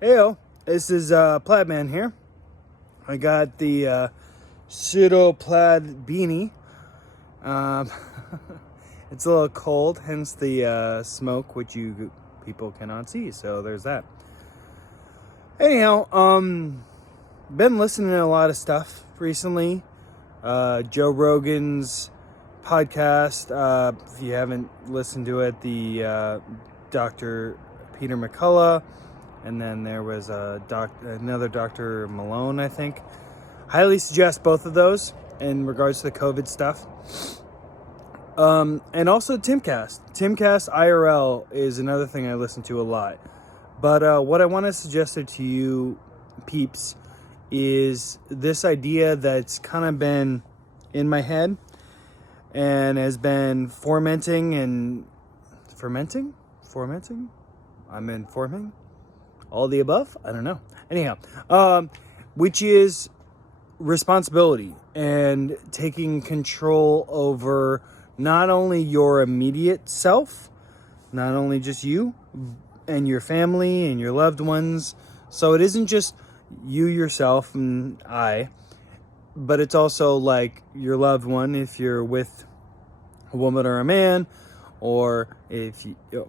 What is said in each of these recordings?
Heyo, this is Plaidman here. I got the pseudo plaid beanie. Um, it's a little cold, hence the smoke, which you people cannot see. So there's that. Anyhow, been listening to a lot of stuff recently. Joe Rogan's podcast. If you haven't listened to it, the Dr. Peter McCullough. And then there was another Dr. Malone, I think. Highly suggest both of those in regards to the COVID stuff. And also Timcast. Timcast IRL is another thing I listen to a lot. But what I want to suggest to you peeps is this idea that's kind of been in my head and has been fermenting. I'm informing. All the above? I don't know. Anyhow, which is responsibility and taking control over not only your immediate self, not only just you and your family and your loved ones. So it isn't just you, yourself, and I, but it's also like your loved one if you're with a woman or a man, or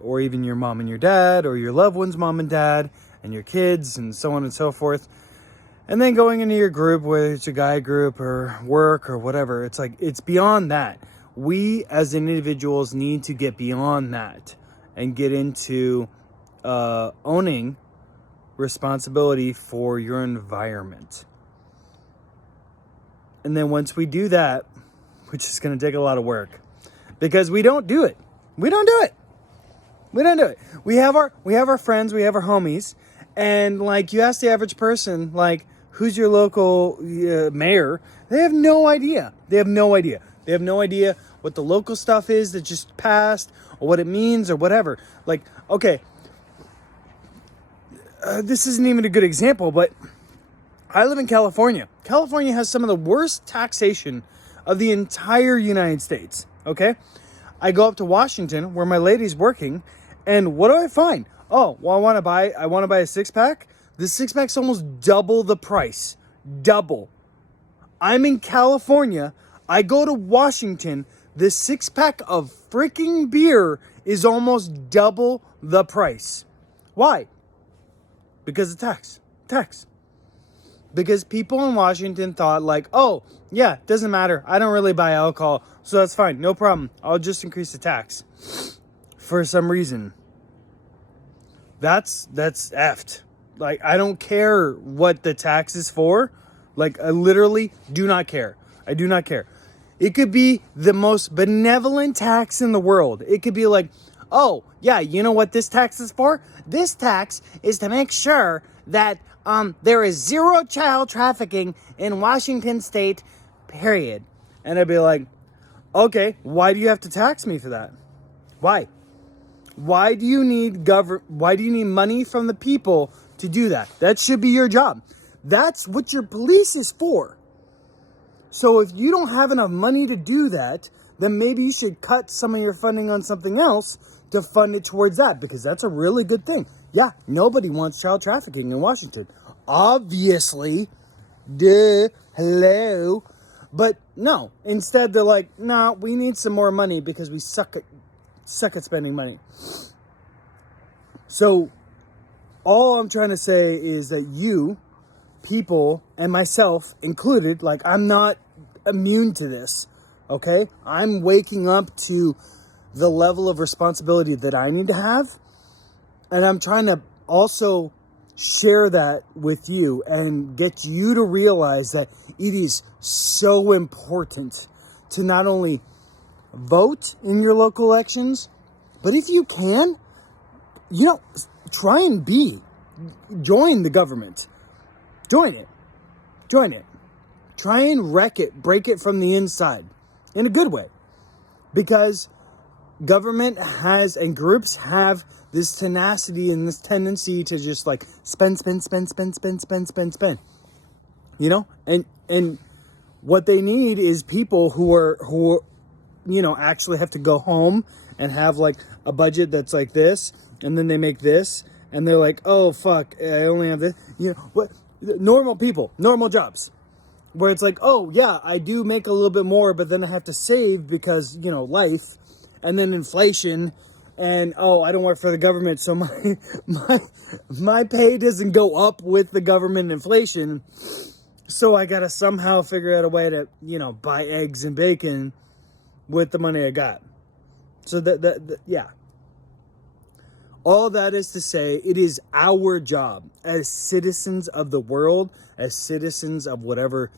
or even your mom and your dad, or your loved one's mom and dad, and your kids, and so on and so forth. And then going into your group, whether it's a guy group or work or whatever, it's like, it's beyond that. We as individuals need to get beyond that and get into owning responsibility for your environment. And then once we do that, which is going to take a lot of work, because we don't do it. We don't do it. We have our friends, we have our homies, and like you ask the average person, like, who's your local mayor? They have no idea. They have no idea what the local stuff is that just passed, or what it means, or whatever. Like, okay, this isn't even a good example, but I live in California. California has some of the worst taxation of the entire United States. Okay, I go up to Washington where my lady's working, and what do I find? Oh, well, I want to buy a 6-pack. The 6-pack's almost double the price. Double. I'm in California. I go to Washington. The 6-pack of freaking beer is almost double the price. Why? Because of tax. Because people in Washington thought like, oh, yeah, doesn't matter. I don't really buy alcohol, so that's fine. No problem. I'll just increase the tax. For some reason. That's effed. Like, I don't care what the tax is for. Like, I literally do not care. I do not care. It could be the most benevolent tax in the world. It could be like, oh, yeah, you know what this tax is for? This tax is to make sure that there is zero child trafficking in Washington state, period. And I'd be like, okay, why do you have to tax me for that? Why? Why do you need money from the people to do that? That should be your job. That's what your police is for. So if you don't have enough money to do that, then maybe you should cut some of your funding on something else to fund it towards that, because that's a really good thing. Yeah, nobody wants child trafficking in Washington. Obviously. Duh. Hello. But no, instead they're like, nah, we need some more money because we suck at spending money. So all I'm trying to say is that you people, and myself included, like, I'm not immune to this, okay? I'm waking up to the level of responsibility that I need to have, and I'm trying to also share that with you and get you to realize that it is so important to not only vote in your local elections, but if you can, try and join the government. Join it. Try and wreck it, break it from the inside in a good way. Because government has, and groups have, this tenacity and this tendency to just like spend. And what they need is people who actually have to go home and have like a budget that's like this, and then they make this, and they're like, oh fuck, I only have this. You know what? Normal people, normal jobs, where it's like, oh yeah, I do make a little bit more, but then I have to save because, you know, life, and then inflation, and oh, I don't work for the government, so my pay doesn't go up with the government inflation, so I gotta somehow figure out a way to, you know, buy eggs and bacon with the money I got. So yeah. All that is to say, it is our job as citizens of the world, as citizens of whatever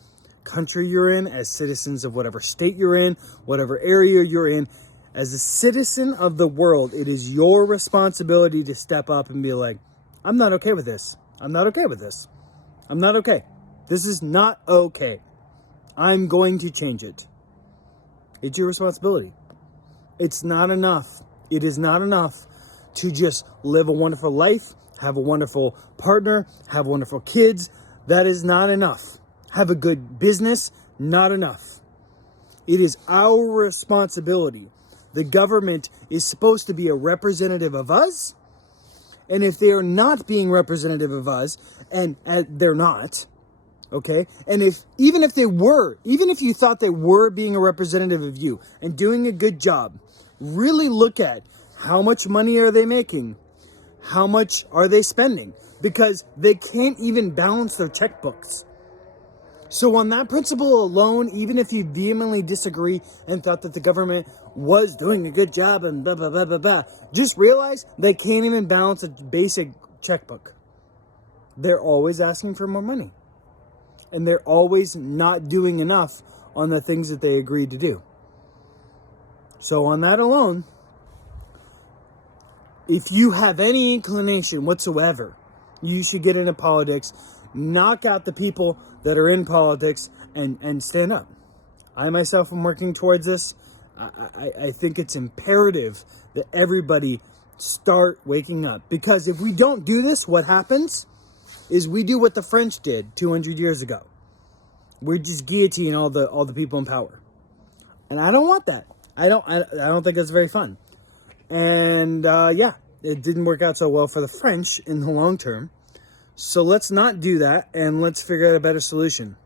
country you're in, as citizens of whatever state you're in, whatever area you're in, as a citizen of the world, it is your responsibility to step up and be like, I'm not okay with this. I'm not okay with this. I'm not okay. This is not okay. I'm going to change it. It's your responsibility. It's not enough. It is not enough to just live a wonderful life, have a wonderful partner, have wonderful kids. That is not enough. Have a good business, not enough. It is our responsibility. The government is supposed to be a representative of us. And if they are not being representative of us, and they're not, okay? And even if you thought they were being a representative of you and doing a good job, really look at how much money are they making? How much are they spending? Because they can't even balance their checkbooks. So on that principle alone, even if you vehemently disagree and thought that the government was doing a good job and blah, blah, blah, blah, blah, just realize they can't even balance a basic checkbook. They're always asking for more money. And they're always not doing enough on the things that they agreed to do. So on that alone, if you have any inclination whatsoever, you should get into politics, knock out the people that are in politics, and stand up. I myself am working towards this. I think it's imperative that everybody start waking up. Because if we don't do this, what happens is we do what the French did 200 years ago. We just guillotine all the people in power. And I don't want that. I don't think that's very fun. And yeah, it didn't work out so well for the French in the long term. So let's not do that, and let's figure out a better solution.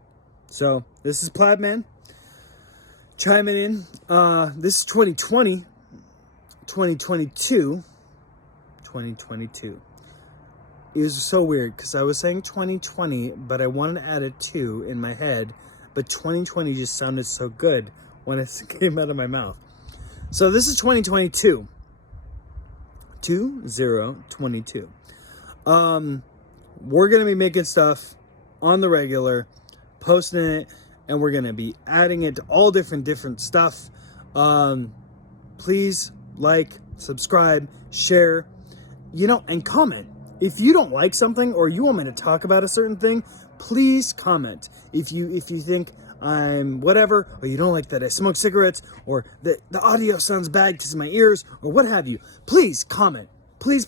So this is Plaidman chiming in. This is 2020, 2022. It was so weird because I was saying 2020, but I wanted to add a 2 in my head, but 2020 just sounded so good when it came out of my mouth. So this is 2022. 2022. We're going to be making stuff on the regular, posting it, and we're going to be adding it to all different stuff. Please like, subscribe, share, and comment. If you don't like something or you want me to talk about a certain thing, please comment. If you think I'm whatever, or you don't like that I smoke cigarettes, or the audio sounds bad because of my ears, or what have you, please comment. Please,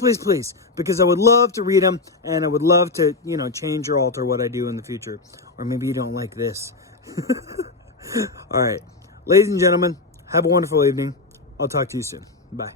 because I would love to read them, and I would love to, change or alter what I do in the future. Or maybe you don't like this. All right. Ladies and gentlemen, have a wonderful evening. I'll talk to you soon. Bye.